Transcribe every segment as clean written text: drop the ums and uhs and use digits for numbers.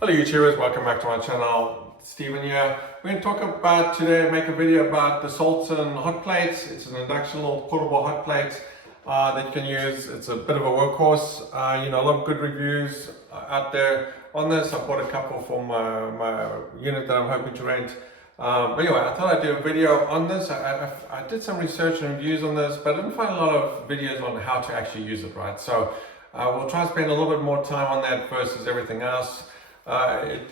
Hello YouTubers, welcome back to my channel. Steven here. We're going to talk about today, make a video about the Salton hot plates. It's an induction little portable hot plate that you can use. It's a bit of a workhorse. A lot of good reviews out there on this. I bought a couple for my unit that I'm hoping to rent. But anyway, I thought I'd do a video on this. I did some research and reviews on this, but I didn't find a lot of videos on how to actually use it, right? So we'll try and spend a little bit more time on that versus everything else.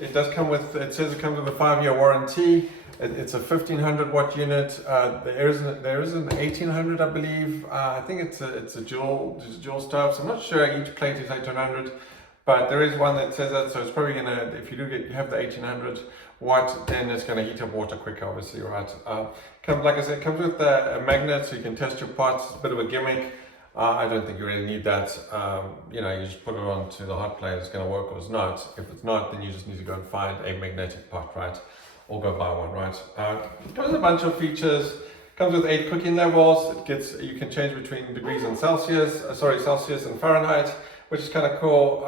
It does come with, it says it comes with a 5-year warranty. It's a 1500 watt unit. There is an 1800, I believe. I think it's a dual stove, so I'm not sure each plate is 1800, but there is one that says that, so it's probably gonna, if you have the 1800 watt, then it's gonna heat up water quicker, obviously, right? Like I said, it comes with a magnet, so you can test your pots. It's a bit of a gimmick. I don't think you really need that. You just put it onto the hot plate, it's going to work or it's not. If it's not, then you just need to go and find a magnetic pot, right? Or go buy one, right? It comes with a bunch of features. It comes with 8 cooking levels. You can change between degrees and Celsius and Fahrenheit, which is kind of cool.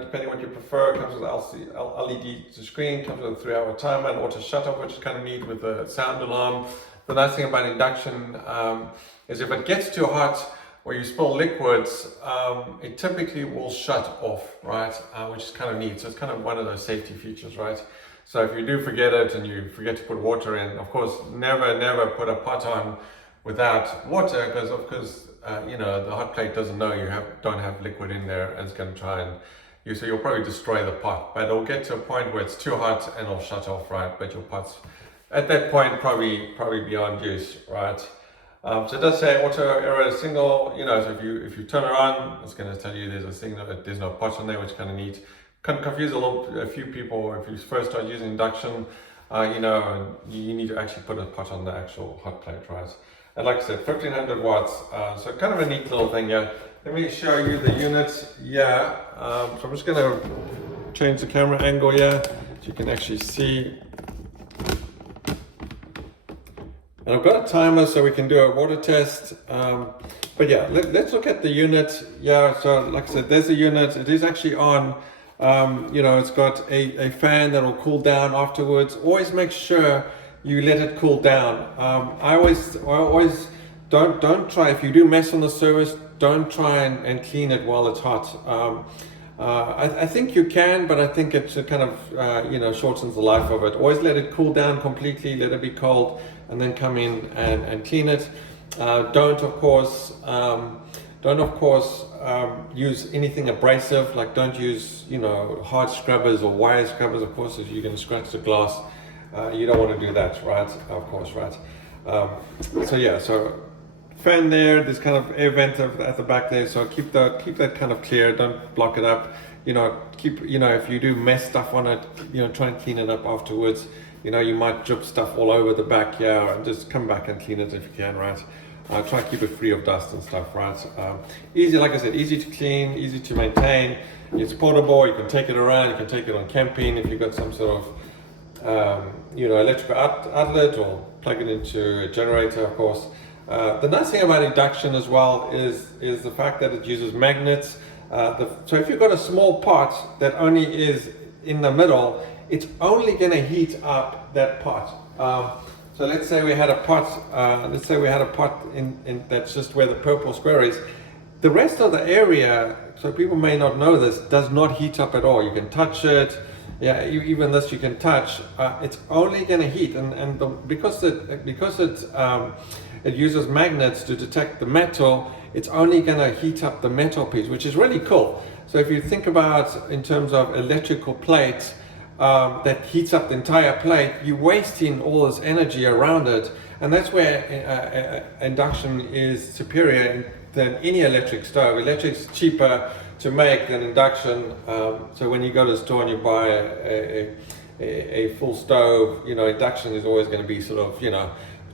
Depending what you prefer. It comes with LED screen, comes with a 3-hour timer and auto shut off, which is kind of neat with the sound alarm. The nice thing about induction is if it gets too hot, or you spill liquids, it typically will shut off, right? Which is kind of neat. So it's kind of one of those safety features, right? So if you do forget it and you forget to put water in, of course, never put a pot on without water, because the hot plate doesn't know you don't have liquid in there, and it's going to try and so you'll probably destroy the pot. But it'll get to a point where it's too hot and it'll shut off, right? But your pot's at that point probably beyond use, right? So it does say auto error single, so if you turn it on, it's going to tell you there's a signal that there's no pot on there, which is kind of neat. Can confuse a few people if you first start using induction, and you need to actually put a pot on the actual hot plate, right? And like I said, 1500 watts, so kind of a neat little thing here. Let me show you the units. So I'm just going to change the camera angle here so you can actually see. And I've got a timer so we can do a water test. But yeah, let's look at the unit. So like I said, there's a unit. It is actually on. It's got a fan that will cool down afterwards. Always make sure you let it cool down. I always don't try, if you do mess on the surface, don't try and clean it while it's hot. I think you can, but I think it kind of shortens the life of it. Always let it cool down completely, let it be cold, and then come in and clean it. Don't of course use anything abrasive, like don't use hard scrubbers or wire scrubbers, of course, if you're going to scratch the glass. You don't want to do that, right? Of course, right? So fan there's kind of air vent at the back there, so keep that kind of clear, don't block it up. If you do mess stuff on it, try and clean it up afterwards. You might drip stuff all over the back here, and just come back and clean it if you can, right? Try and keep it free of dust and stuff, right? Easy, like I said, easy to clean, easy to maintain. It's portable, you can take it around, you can take it on camping if you've got some sort of electrical outlet, or plug it into a generator, of course. The nice thing about induction as well is the fact that it uses magnets. So if you've got a small pot that only is in the middle, it's only going to heat up that pot. So let's say we had a pot. In that's just where the purple square is. The rest of the area, so people may not know this, does not heat up at all. You can touch it. Yeah, even this you can touch. It's only going to heat, because it uses magnets to detect the metal, it's only going to heat up the metal piece, which is really cool. So if you think about in terms of electrical plates that heats up the entire plate, you're wasting all this energy around it, and that's where induction is superior than any electric stove. Electric's cheaper to make than induction. So when you go to the store and you buy a full stove, induction is always going to be sort of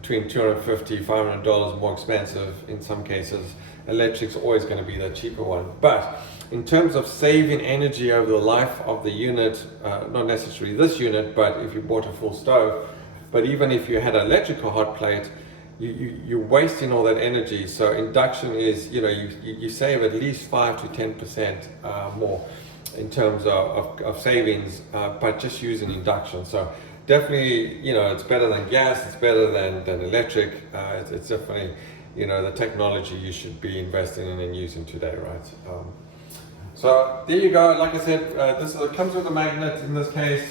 between $250, $500 more expensive in some cases. Electric's always going to be the cheaper one. But in terms of saving energy over the life of the unit, not necessarily this unit, but if you bought a full stove, but even if you had an electrical hot plate, you're wasting all that energy. So induction is, you save at least 5 to 10% more. in terms of savings by just using induction. So definitely, you know, it's better than gas, it's better than electric. It's definitely, you know, the technology you should be investing in and using today, right? So there you go. Like I said, it comes with a magnet in this case.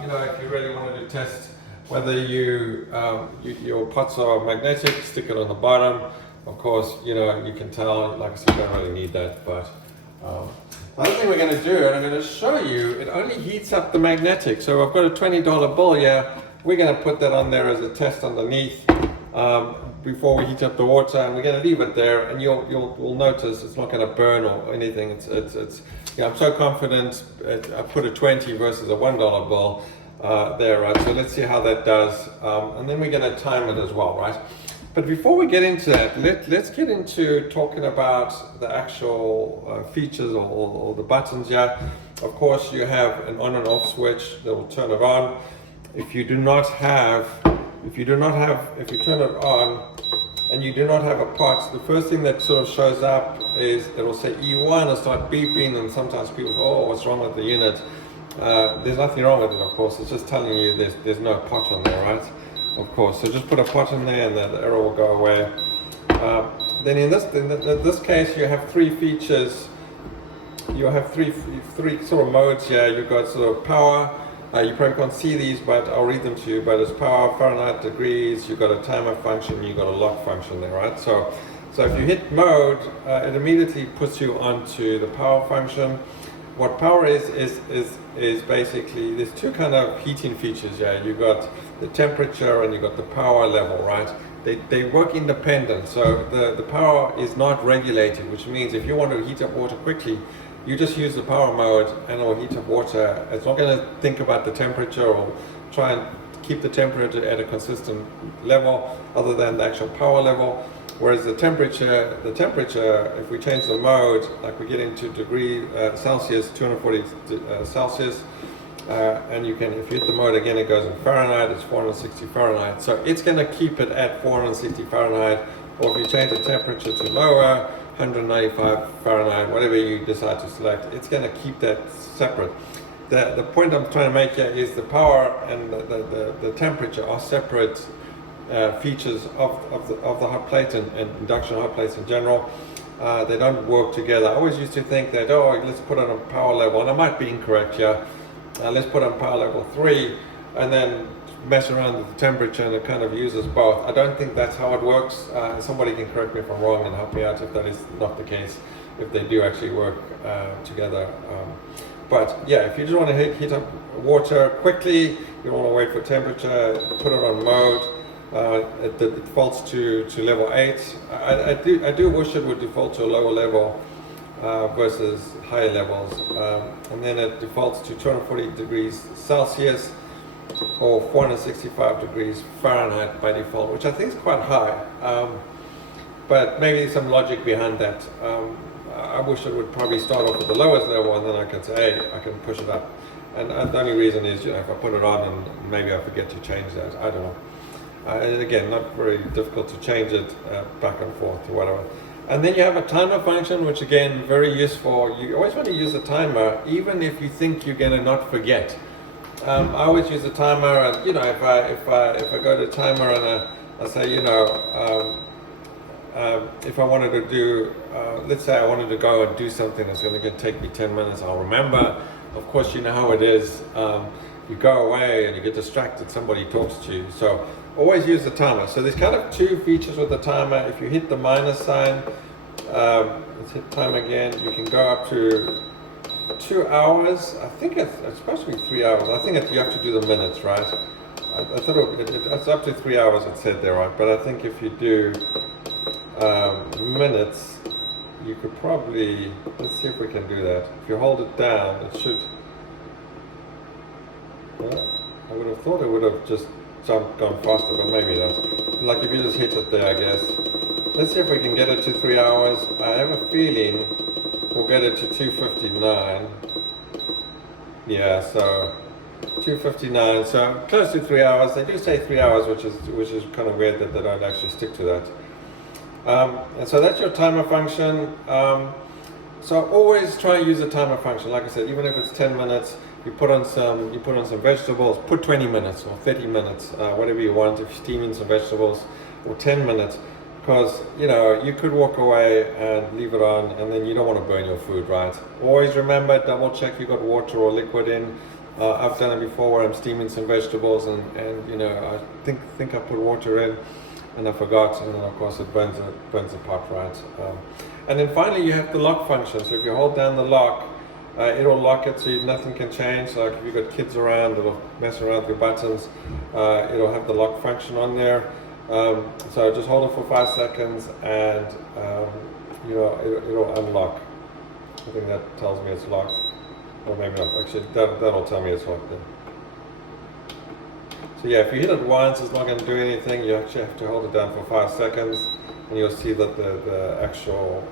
You know, if you really wanted to test whether your pots are magnetic, stick it on the bottom. Of course, you know, you can tell, like I said, you don't really need that, but the other thing we're going to do, and I'm going to show you, it only heats up the magnetic. So I've got a $20 bill here. We're going to put that on there as a test underneath before we heat up the water, and we're going to leave it there. And you'll notice it's not going to burn or anything. It's you know, I'm so confident. I put a 20 versus a $1 bill there, right? So let's see how that does, and then we're going to time it as well, right? But before we get into that, let's get into talking about the actual features or the buttons here. Of course, you have an on and off switch that will turn it on. If you turn it on and you do not have a pot, the first thing that sort of shows up is it'll say E1 and start beeping, and sometimes people say, oh, what's wrong with the unit? There's nothing wrong with it, of course. It's just telling you there's no pot on there, right? Of course, so just put a pot in there and the error will go away. Then in this case, you have three features. You have three sort of modes here. You've got sort of power. You probably can't see these, but I'll read them to you. But it's power, Fahrenheit, degrees. You've got a timer function. You've got a lock function there, right? So if you hit mode, it immediately puts you onto the power function. What power is basically, there's two kind of heating features here. You've got the temperature and you've got the power level, right? They work independent. So the power is not regulated, which means if you want to heat up water quickly, you just use the power mode and it will heat up water. It's not going to think about the temperature or try and keep the temperature at a consistent level other than the actual power level. Whereas the temperature, if we change the mode, like we get into degree Celsius, 240 Celsius, and you can, if you hit the mode again, it goes in Fahrenheit, it's 460 Fahrenheit. So it's going to keep it at 460 Fahrenheit, or if you change the temperature to lower, 195 Fahrenheit, whatever you decide to select, it's going to keep that separate. The point I'm trying to make here is the power and the temperature are separate features of the hot plate and induction hot plates in general. They don't work together. I always used to think that, oh, let's put it on power level, and I might be incorrect here. Let's put on power level 3 and then mess around with the temperature, and it kind of uses both. I don't think that's how it works. Somebody can correct me if I'm wrong and help me out if that is not the case, if they do actually work together. But yeah, if you just want to heat up water quickly, you don't want to wait for temperature, put it on mode. It defaults to level 8. I do wish it would default to a lower level versus higher levels. And then it defaults to 240 degrees Celsius or 465 degrees Fahrenheit by default, which I think is quite high. But maybe some logic behind that. I wish it would probably start off at the lowest level, and then I can say, hey, I can push it up. And the only reason is, you know, if I put it on and maybe I forget to change that, I don't know. And again, not very difficult to change it back and forth or whatever. And then you have a timer function, which again, very useful. You always want to use a timer, even if you think you're going to not forget. I always use a timer, and you know, if I go to timer and I say, you know, if I wanted to do, let's say I wanted to go and do something that's going to take me 10 minutes, I'll remember. Of course, you know how it is. You go away and you get distracted, somebody talks to you. So always use the timer. So there's kind of two features with the timer. If you hit the minus sign, let's hit time again, you can go up to 2 hours. I think it's supposed to be 3 hours. I think you have to do the minutes, right? I thought it's up to 3 hours, it said there, right? But I think if you do minutes, you could probably, let's see if we can do that. If you hold it down, it should, I would have thought it would have just gone faster, but maybe not. Like if you just hit it there, I guess. Let's see if we can get it to 3 hours. I have a feeling we'll get it to 2:59. Yeah, so 2:59, so close to 3 hours. They do say 3 hours, which is kind of weird that they don't actually stick to that. And so that's your timer function. So always try and use a timer function. Like I said, even if it's 10 minutes, you put on some vegetables, put 20 minutes or 30 minutes, whatever you want, if you're steaming some vegetables, or 10 minutes, because you could walk away and leave it on, and then you don't want to burn your food, right? Always remember, double check you got water or liquid in. I've done it before where I'm steaming some vegetables and I think I put water in and I forgot, and then of course it burns the pot, right? And then finally you have the lock function. So if you hold down the lock, it'll lock it so nothing can change. Like if you've got kids around, it'll mess around with your buttons. It'll have the lock function on there. So just hold it for 5 seconds and it'll unlock. I think that tells me it's locked. Or maybe not. Actually, that'll tell me it's locked then. So yeah, if you hit it once, it's not going to do anything. You actually have to hold it down for 5 seconds, and you'll see that the actual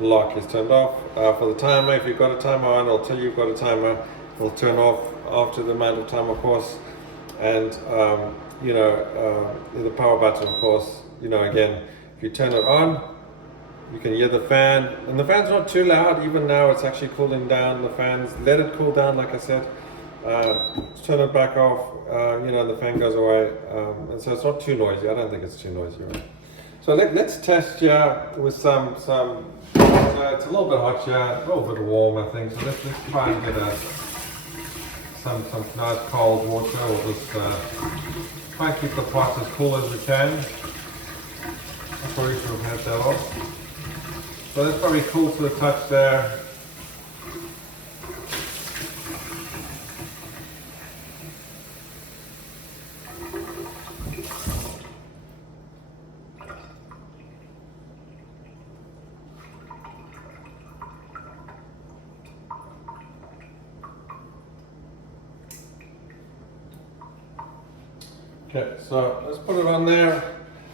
lock is turned off. For the timer, if you've got a timer on, it'll tell you you've got a timer. It'll turn off after the amount of time, of course. And the power button, of course. Again, if you turn it on, you can hear the fan, and the fan's not too loud. Even now, it's actually cooling down. The fans, let it cool down, like I said. Turn it back off. The fan goes away, and so it's not too noisy. I don't think it's too noisy, right? So let's test here with some. It's a little bit hot here, a little bit warm, I think. So let's try and get some nice cold water. We'll just try and keep the pot as cool as we can. I probably should have had that off. So that's probably cool to the touch there. Okay, so let's put it on there.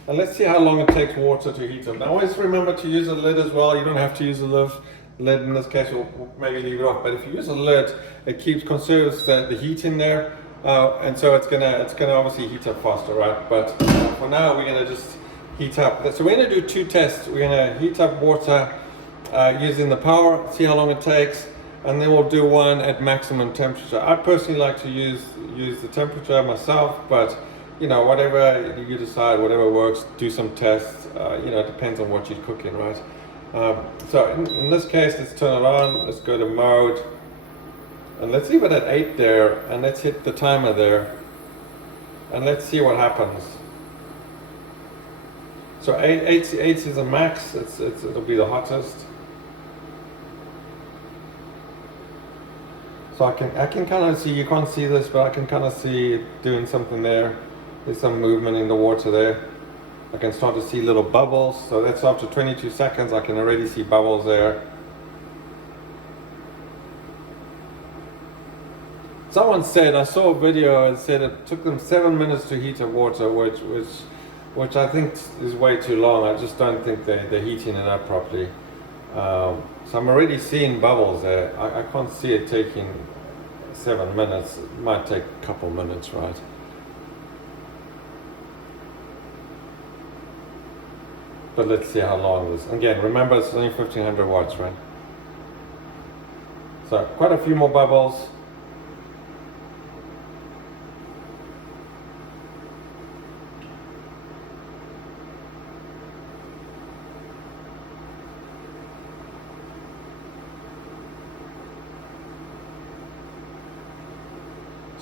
And let's see how long it takes water to heat up. Now always remember to use a lid as well. You don't have to use a lid in this case. We'll maybe leave it off. But if you use a lid, it conserves the heat in there, and so it's gonna obviously heat up faster, right? But for now, we're gonna just heat up. So we're gonna do 2 tests. We're gonna heat up water using the power, see how long it takes, and then we'll do one at maximum temperature. I personally like to use the temperature myself, but whatever you decide, whatever works, do some tests. It depends on what you're cooking, right? So in this case, let's turn it on. Let's go to mode. And let's leave it at 8 there. And let's hit the timer there. And let's see what happens. So 8 is a max. It'll be the hottest. So I can kind of see, you can't see this, but I can kind of see it doing something there. There's some movement in the water there. I can start to see little bubbles. So that's after 22 seconds. I can already see bubbles there. Someone said, I saw a video and said it took them 7 minutes to heat up water, which I think is way too long. I just don't think they're heating it up properly. So I'm already seeing bubbles there. I can't see it taking 7 minutes. It might take a couple minutes, right? But let's see how long this. Again, remember it's only 1500 watts, right? So quite a few more bubbles.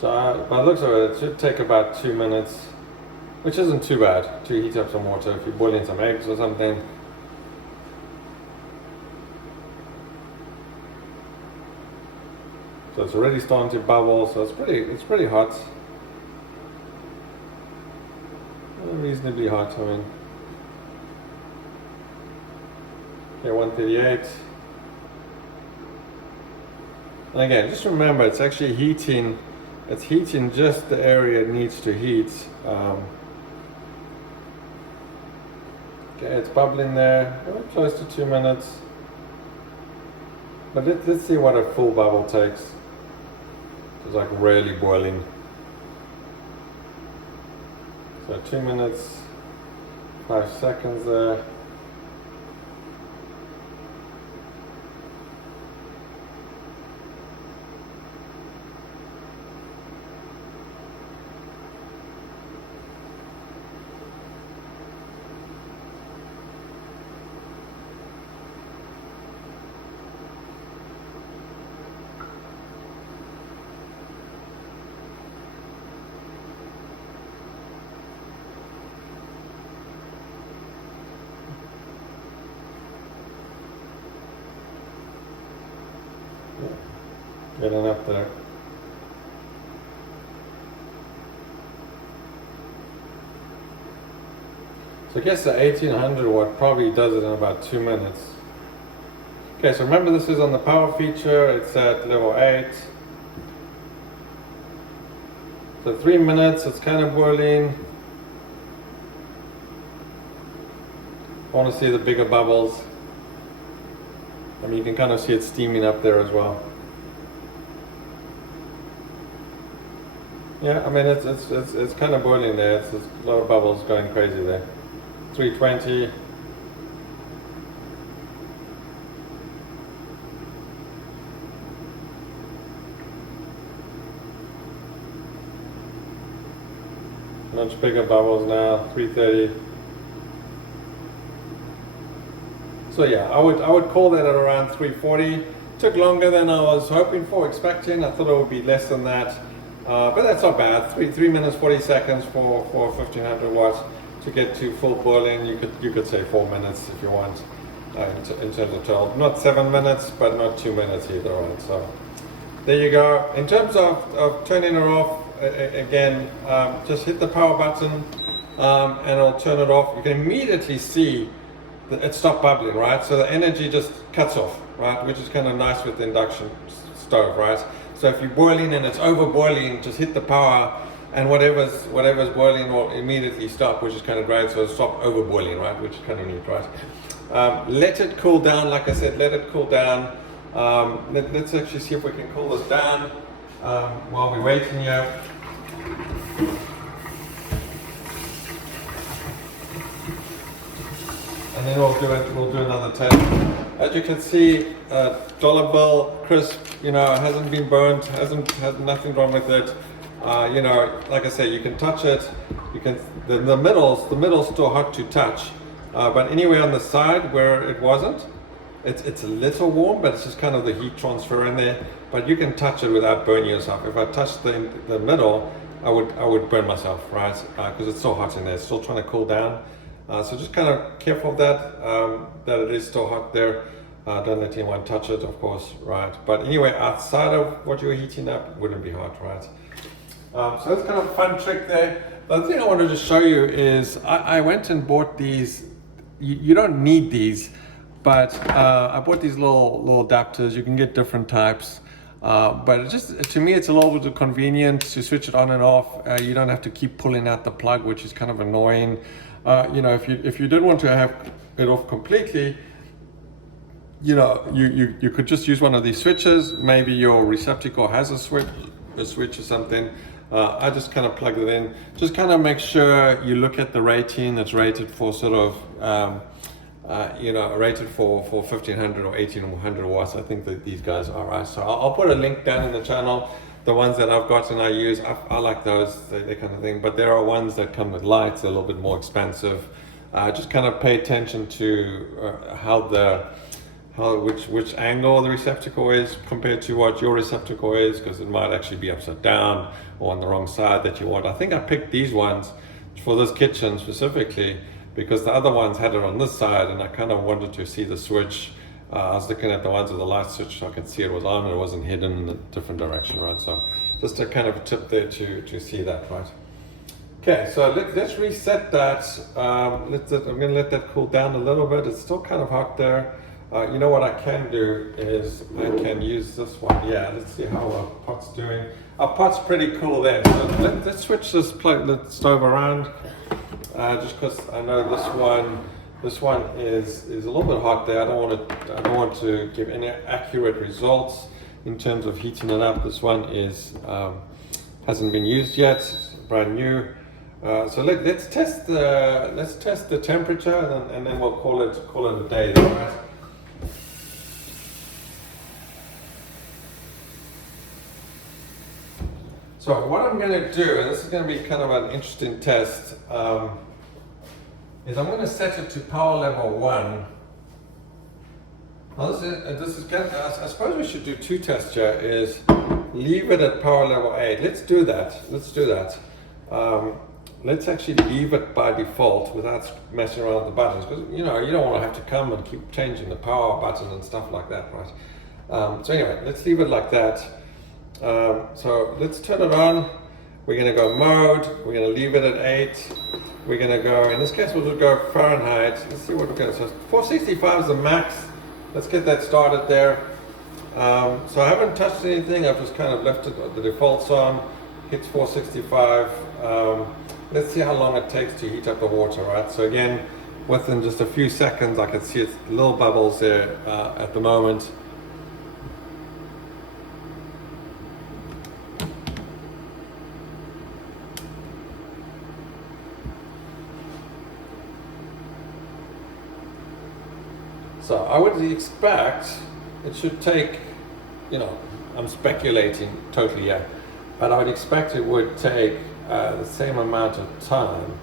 So by the looks of it, it should take about 2 minutes. Which isn't too bad to heat up some water if you're boiling some eggs or something. So it's already starting to bubble, so it's pretty hot. Reasonably hot, I mean. Okay, 138. And again, just remember, it's actually heating. It's heating just the area it needs to heat. Okay, it's bubbling there. We're close to 2 minutes. But let's see what a full bubble takes. It's like really boiling. So 2 minutes, 5 seconds there. Getting up there. So I guess the 1800 watt probably does it in about 2 minutes. Okay, so remember this is on the power feature, it's at level 8. So 3 minutes, it's kind of boiling. I want to see the bigger bubbles. I mean, you can kind of see it steaming up there as well. Yeah, I mean, it's kind of boiling there. It's a lot of bubbles going crazy there. 320. Much bigger bubbles now. 330. So yeah, I would call that at around 340. Took longer than I was hoping for, expecting. I thought it would be less than that. But that's not bad. 3 minutes 40 seconds for 1500 watts to get to full boiling. You could say 4 minutes if you want in terms of total. Not 7 minutes, but not 2 minutes either. Right? So there you go. In terms of turning it off, again, just hit the power button and it'll turn it off. You can immediately see that it stopped bubbling, right? So the energy just cuts off, right? Which is kind of nice with the induction stove, right? So if you're boiling and it's over boiling, just hit the power and whatever's boiling will immediately stop, which is kind of great. So it'll stop over boiling, right? Which is kind of neat, right? Let it cool down. Like I said, let it cool down. Let's actually see if we can cool this down while we're waiting here. And then we'll do another test. As you can see, dollar bill, crisp, you know, hasn't been burnt, has nothing wrong with it. You know, like I say, you can touch it. You can the middle's still hot to touch, but anywhere on the side where it wasn't, it's a little warm, but it's just kind of the heat transfer in there. But you can touch it without burning yourself. If I touched the middle, I would burn myself, right? Because it's so hot in there. It's still trying to cool down. So just kind of careful of that, that it is still hot there. Don't let anyone touch it, of course, right? But anyway, outside of what you're heating up, it wouldn't be hot, right? So that's kind of a fun trick there. The other thing I wanted to show you is I went and bought these. You don't need these, but I bought these little adapters. You can get different types. But it just, to me, it's a little bit convenient to switch it on and off. You don't have to keep pulling out the plug, which is kind of annoying. You know, if you did want to have it off completely, you know, you could just use one of these switches. Maybe your receptacle has a switch or something. I just kind of plug it in. Just kind of make sure you look at the rating. It's rated for sort of, you know, rated for 1500 or 1800 watts. I think that these guys are right. So I'll put a link down in the channel. The ones that I've got and I use, I like those, that kind of thing. But there are ones that come with lights, they're a little bit more expensive. Just kind of pay attention to which angle the receptacle is compared to what your receptacle is, because it might actually be upside down or on the wrong side that you want. I think I picked these ones for this kitchen specifically because the other ones had it on this side, and I kind of wanted to see the switch. I was looking at the ones with the light switch so I could see it was on and it wasn't hidden in a different direction, right? So just a kind of a tip there to see that, right? Okay, so let's reset that. I'm gonna let that cool down a little bit. It's still kind of hot there. You know what I can do is I can use this one. Yeah, let's see how our pot's doing. Our pot's pretty cool there. So let's switch this stove around, just because I know this one is a little bit hot there. I don't want to give any accurate results in terms of heating it up. This one hasn't been used yet. It's brand new. So let's test the temperature and then we'll call it a day. Right? So what I'm going to do, and this is going to be kind of an interesting test, is I'm going to set it to power level 1. Now this is I suppose we should do 2 tests here, is leave it at power level 8. Let's do that. Let's actually leave it by default without messing around with the buttons, because you know, you don't want to have to come and keep changing the power button and stuff like that, right? So anyway, let's leave it like that. So let's turn it on. We're going to go mode. We're going to leave it at 8. We're going to go, in this case, we'll just go Fahrenheit. Let's see what we're going to, so 465 is the max. Let's get that started there. So I haven't touched anything. I've just kind of left it, the defaults on. Hits 465. Let's see how long it takes to heat up the water, right? So again, within just a few seconds, I can see it's little bubbles there at the moment. So I would expect it should take, you know, I'm speculating totally here, but I would expect it would take the same amount of time.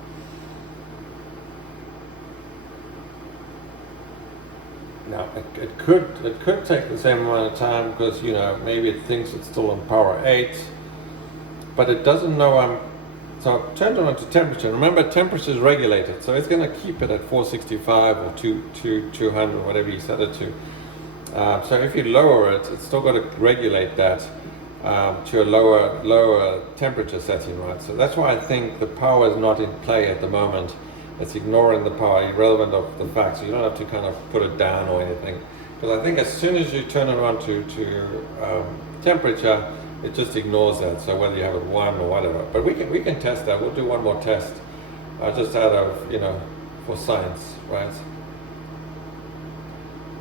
Now it could take the same amount of time because, you know, maybe it thinks it's still on power 8, but it doesn't know so I've turned it on to temperature. Remember, temperature is regulated, so it's going to keep it at 465 or 200, whatever you set it to. So if you lower it, it's still got to regulate that to a lower temperature setting, right? So that's why I think the power is not in play at the moment. It's ignoring the power, irrelevant of the fact. So you don't have to kind of put it down or anything. Because I think as soon as you turn it on to temperature, it just ignores that. So whether you have it 1 or whatever, but we can test that. We'll do one more test, just out of, you know, for science, right?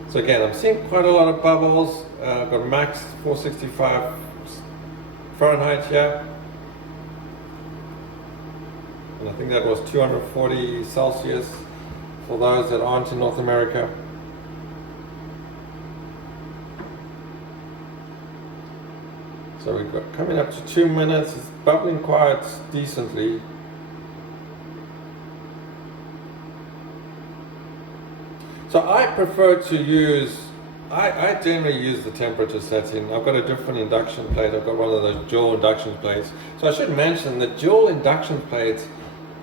So again, I'm seeing quite a lot of bubbles. I've got max 465 Fahrenheit here, and I think that was 240 Celsius for those that aren't in North America. So we've got coming up to 2 minutes. It's bubbling quite decently. So I prefer to use, I generally use the temperature setting. I've got a different induction plate. I've got one of those dual induction plates. So I should mention that dual induction plates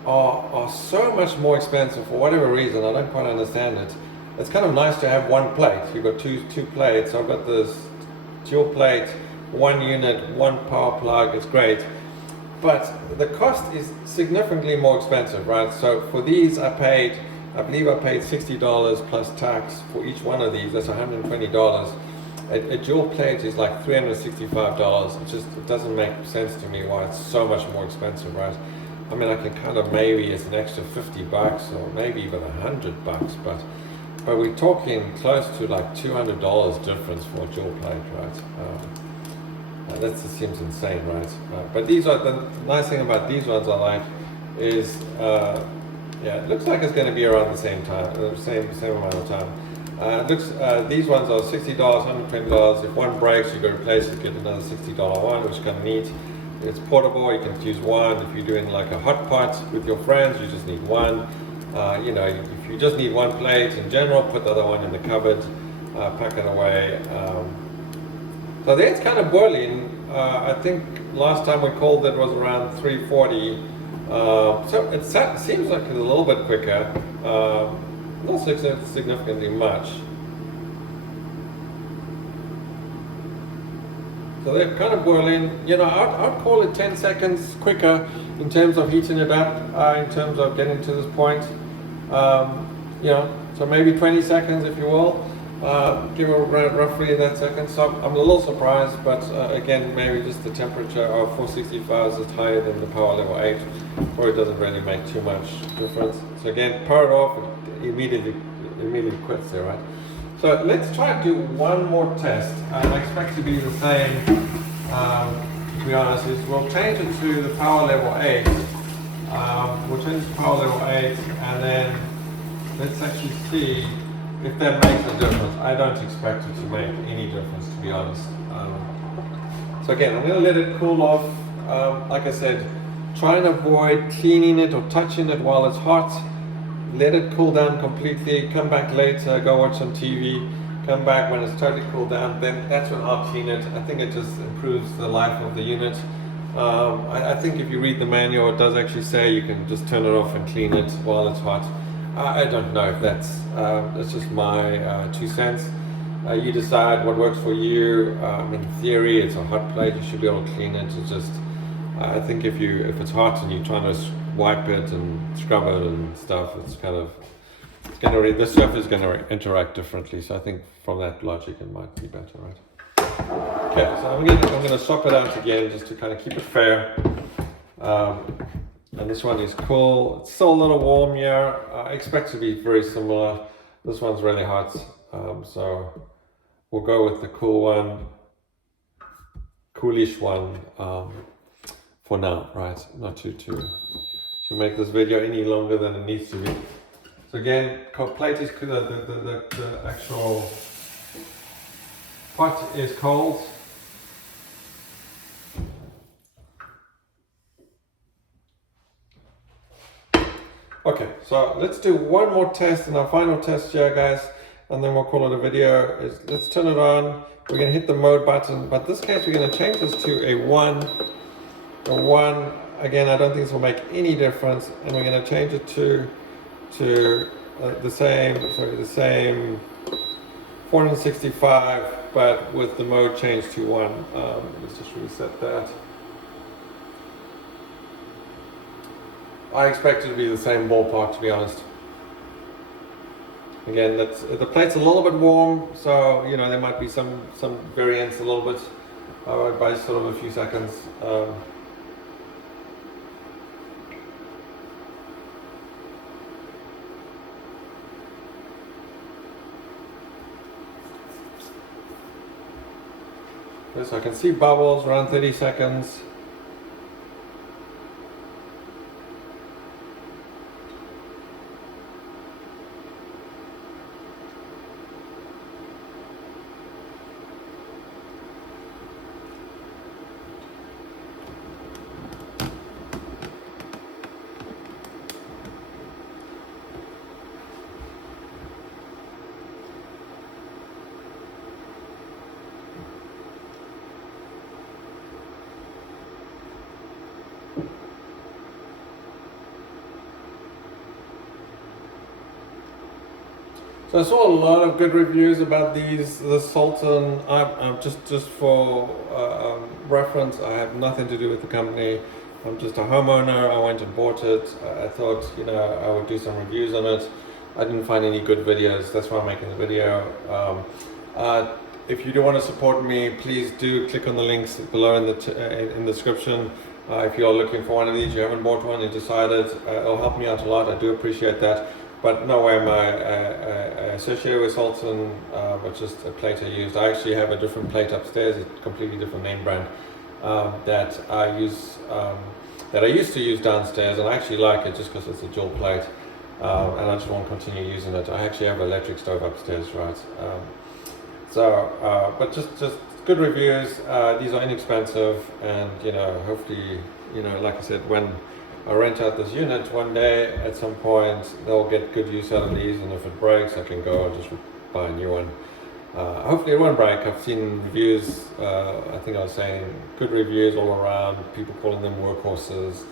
are so much more expensive for whatever reason. I don't quite understand it. It's kind of nice to have one plate. You've got two plates. I've got this dual plate, 1 unit, 1 power plug. It's great, but the cost is significantly more expensive, right? So for these, I believe I paid $60 plus tax for each one of these. That's $120. A dual plate is like $365. It doesn't make sense to me why it's so much more expensive, right? I mean, I can kind of, maybe it's an extra $50 or maybe even $100, but we're talking close to like $200 difference for a dual plate, right? That just seems insane, right? But these are, the nice thing about these ones I like is, yeah, it looks like it's going to be around the same time, same amount of time. These ones are $60, $120. If one breaks, you got to replace it, get another $60 one, which is kind of neat. It's portable. You can use one. If you're doing like a hot pot with your friends, you just need one. You know, if you just need one plate in general, put the other one in the cupboard, pack it away. So there it's kind of boiling. I think last time we called it was around 340. So it seems like it's a little bit quicker, not significantly much. So they're kind of boiling. You know, I'd call it 10 seconds quicker in terms of heating it up, in terms of getting to this point. You know, so maybe 20 seconds if you will. Give it roughly that second. So I'm a little surprised, but again, maybe just the temperature of 465 is higher than the power level 8, or it doesn't really make too much difference. So again, power it off, it immediately quits there, right? So let's try to do one more test. I expect to be the same, to be honest, is we'll change it to the power level 8. We'll change it to power level 8, and then let's actually see if that makes a difference. I don't expect it to make any difference, to be honest. So again, I'm going to let it cool off. Like I said, try and avoid cleaning it or touching it while it's hot. Let it cool down completely. Come back later, go watch some TV. Come back when it's totally cooled down. Then that's when I'll clean it. I think it just improves the life of the unit. I think if you read the manual, it does actually say you can just turn it off and clean it while it's hot. I don't know if that's just my 2 cents. You decide what works for you. In theory, it's a hot plate. You should be able to clean it. It's just, I think if it's hot and you're trying to wipe it and scrub it and stuff, it's gonna this stuff is gonna interact differently. So I think from that logic, it might be better, right? Okay, so I'm gonna swap it out again just to kind of keep it fair. And this one is cool. It's still a little warm here. I expect it to be very similar. This one's really hot, so we'll go with the cool one, coolish one for now, right? Not to make this video any longer than it needs to be. So again, plate is the actual pot is cold. Okay, so let's do one more test, and our final test here, guys, and then we'll call it a video. Let's turn it on. We're gonna hit the mode button, but in this case we're gonna change this to a 1. A 1, again, I don't think this will make any difference, and we're gonna change it to the same 465, but with the mode changed to 1. Let's just reset that. I expect it to be the same ballpark, to be honest. Again, the plate's a little bit warm, so you know there might be some variance a little bit by sort of a few seconds. So I can see bubbles around 30 seconds. So I saw a lot of good reviews about the Salton. Just for reference, I have nothing to do with the company. I'm just a homeowner. I went and bought it. I thought, you know, I would do some reviews on it. I didn't find any good videos. That's why I'm making the video. If you do want to support me, please do click on the links below in the description. If you're looking for one of these, you haven't bought one, you decided, it'll help me out a lot. I do appreciate that. But no way am I associated with Salton, but just a plate I used. I actually have a different plate upstairs, a completely different name brand that I use, that I used to use downstairs, and I actually like it just because it's a dual plate, and I just want to continue using it. I actually have an electric stove upstairs, right? But just good reviews. These are inexpensive, and you know, hopefully, you know, like I said, when I rent out this unit one day, at some point they'll get good use out of these, and if it breaks I can go and just buy a new one. Hopefully it won't break. I've seen reviews, I think I was saying good reviews all around, people calling them workhorses,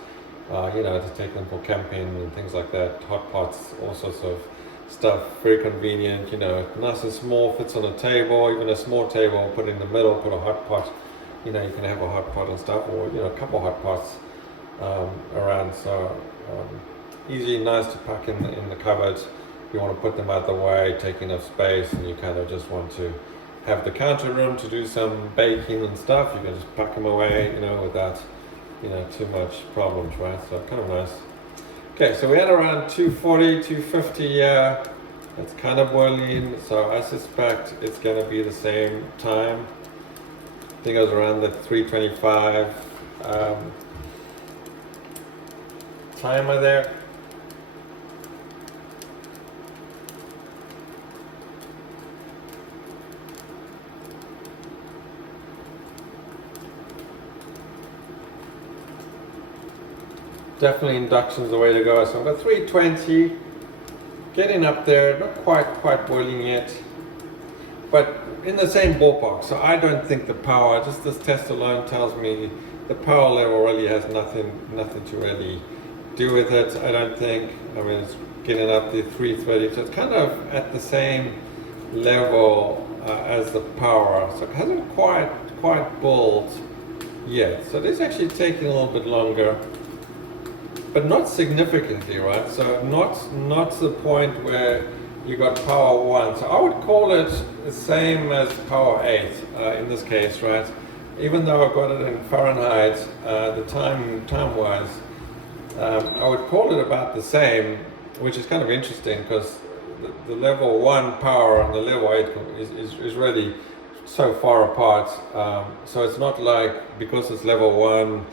you know, to take them for camping and things like that, hot pots, all sorts of stuff, very convenient, you know, nice and small, fits on a table, even a small table, put it in the middle, put a hot pot, you know, you can have a hot pot and stuff, or you know, a couple hot pots around. So easy, nice to pack in the cupboard. You want to put them out the way, take enough space, and you kind of just want to have the counter room to do some baking and stuff. You can just pack them away, you know, without, you know, too much problems, right? So kind of nice. Okay, so we had around 240, 250 here. It's kind of boiling, so I suspect it's going to be the same time. I think it was around the 325 timer there. Definitely induction's the way to go. So I've got 320, getting up there, not quite boiling yet, but in the same ballpark. So I don't think the power, just this test alone tells me the power level really has nothing to really do with it. I don't think. I mean, it's getting up to 330, so it's kind of at the same level as the power, so it hasn't quite built yet. So it is actually taking a little bit longer, but not significantly, right? So not to the point where you got power 1. So I would call it the same as power 8 in this case, right? Even though I've got it in Fahrenheit, the time-wise, I would call it about the same, which is kind of interesting because the level 1 power and the level 8 is really so far apart. So it's not like because it's level 1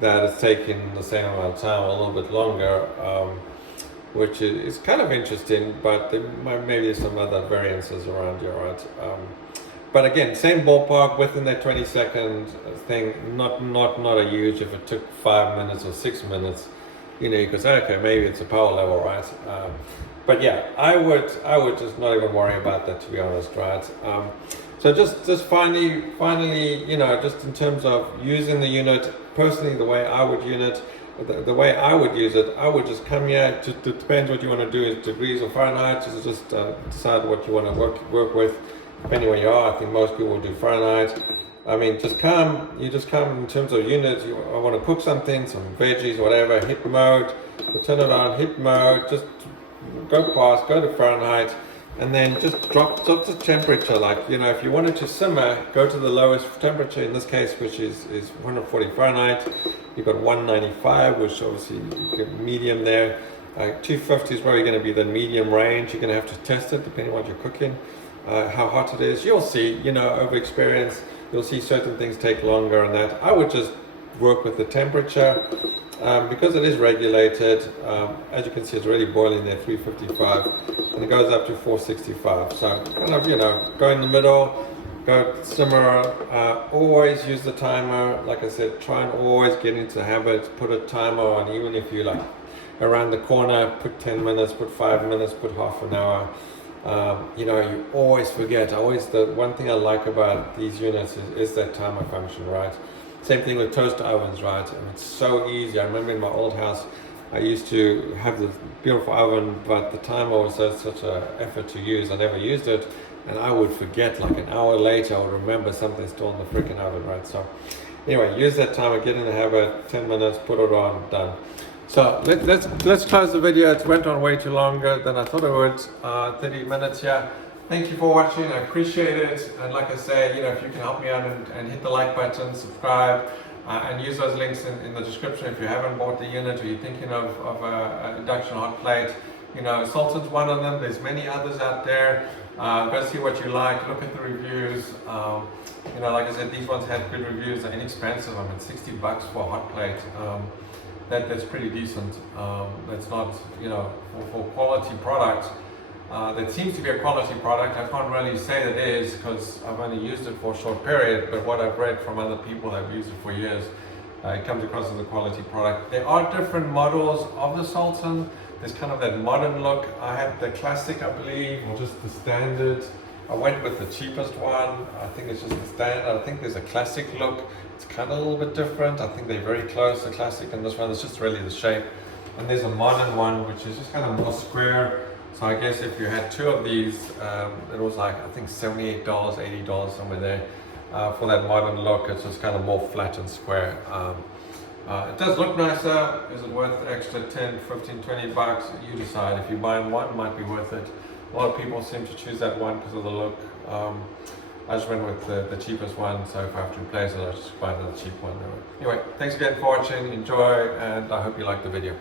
that it's taking the same amount of time, a little bit longer, which is kind of interesting, but maybe there's some other variances around here, right? But again, same ballpark within that 20-second thing, not a huge, if it took 5 minutes or 6 minutes, you know, you could say, okay, maybe it's a power level, right? But yeah, I would just not even worry about that, to be honest, right? So just finally, you know, just in terms of using the unit, personally, the way I would use it, the way I would use it, I would just come here, it depends what you want to do, is degrees or Fahrenheit, just decide what you want to work with, depending where you are. I think most people will do Fahrenheit. I mean, you just come in terms of units. I want to cook something, some veggies, whatever, hit mode, turn it on, hit mode, just go past, go to Fahrenheit, and then just drop the temperature. Like, you know, if you wanted to simmer, go to the lowest temperature, in this case, which is 140 Fahrenheit. You've got 195, which obviously you get medium there. 250 is probably going to be the medium range. You're going to have to test it depending on what you're cooking, how hot it is. You'll see, you know, over experience, you'll see certain things take longer and that. I would just work with the temperature. Because it is regulated, as you can see, it's already boiling there, 355, and it goes up to 465. So kind of, you know, go in the middle, go simmer. Always use the timer. Like I said, try and always get into the habit, put a timer on, even if you like around the corner, put 10 minutes, put 5 minutes, put half an hour. You know, you always forget. The one thing I like about these units is that timer function, right? Same thing with toaster ovens, right? And it's so easy. I remember in my old house, I used to have this beautiful oven, but the timer was such an effort to use. I never used it, and I would forget. Like an hour later, I would remember something still in the freaking oven, right? So anyway, use that timer, get in the habit, 10 minutes, put it on, done. So let's close the video. It went on way too longer than I thought it would. 30 minutes here. Thank you for watching. I appreciate it. And like I say, you know, if you can help me out and hit the like button, subscribe, and use those links in the description if you haven't bought the unit or you're thinking of an induction hot plate. You know, Salton's one of them. There's many others out there. Go see what you like. Look at the reviews. You know, like I said, these ones had good reviews. They're inexpensive. I mean, $60 for a hot plate. That's pretty decent. That's not, you know, for quality product. That seems to be a quality product. I can't really say that it is because I've only used it for a short period, but what I've read from other people that have used it for years, it comes across as a quality product. There are different models of the Salton. There's kind of that modern look. I had the classic, I believe, or just the standard. I went with the cheapest one. I think it's just the standard. I think there's a classic look. It's kind of a little bit different. I think they're very close, the classic and this one. It's just really the shape. And there's a modern one, which is just kind of more square. So I guess if you had two of these, it was like, I think $78, $80, somewhere there. For that modern look, it's just kind of more flat and square. It does look nicer. Is it worth the extra 10, 15, 20 bucks? You decide. If you're buying one, it might be worth it. A lot of people seem to choose that one because of the look. I just went with the cheapest one, so if I have to replace it, I'll just buy another cheap one. Anyway, thanks again for watching. Enjoy, and I hope you liked the video.